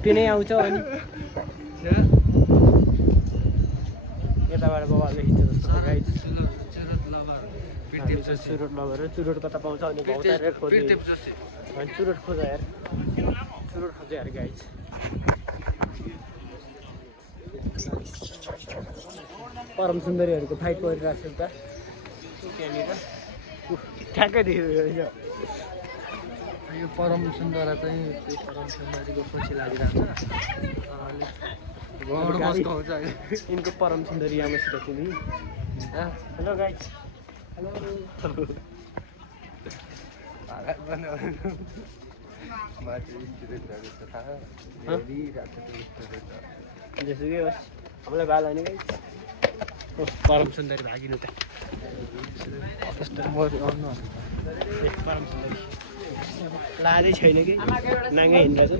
छुट्टी नै आउँछ अनि यताबाट बाबाले खिच्छ जस्तो गाइज चुरोट लभर चुरोट कता पाउँछ अनि भौतारेर खोज्यो अनि चुरोट खोज यार चुरोट खोज्यो यार गाइज परम सुन्दरीहरूको फाइट परिरहेको छ उता त्यहाँनिर ठ्याक्कै देखेको यो परम सुन्दरा चाहिँ त्यो परम सुन्दरीको पछि लागिरहेको छ यिनको परम सुन्दरी आमासित तिमी हेलो गाइज हेलो जेसुकै होस् हामीलाई बाल होइन गाइज परम सुन्दरी भागिनु त परम सुन्दरी लाँदै छैन कि नाङ्गै हिँड्रहेछ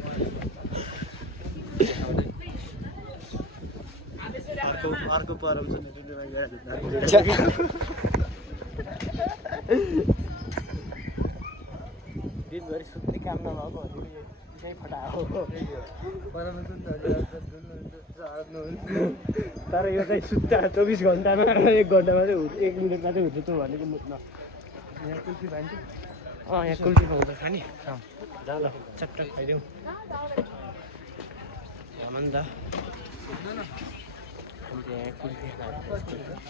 अर्को परम सुन्दरी दिनभरि सुत्ने काम नभएको यहीँ फटाएको तर यो चाहिँ सुत्ता 24 घन्टामा 1 घन्टामा चाहिँ 1 मिनटमा चाहिँ हुन्छ त भनेको मुट्न यहाँ कुल्फी खान्छ यहाँ कुल्फी पाउँछ खाने ल चट्ट खाइदेऊ भन नि त यहाँ कुल्फी खान्छ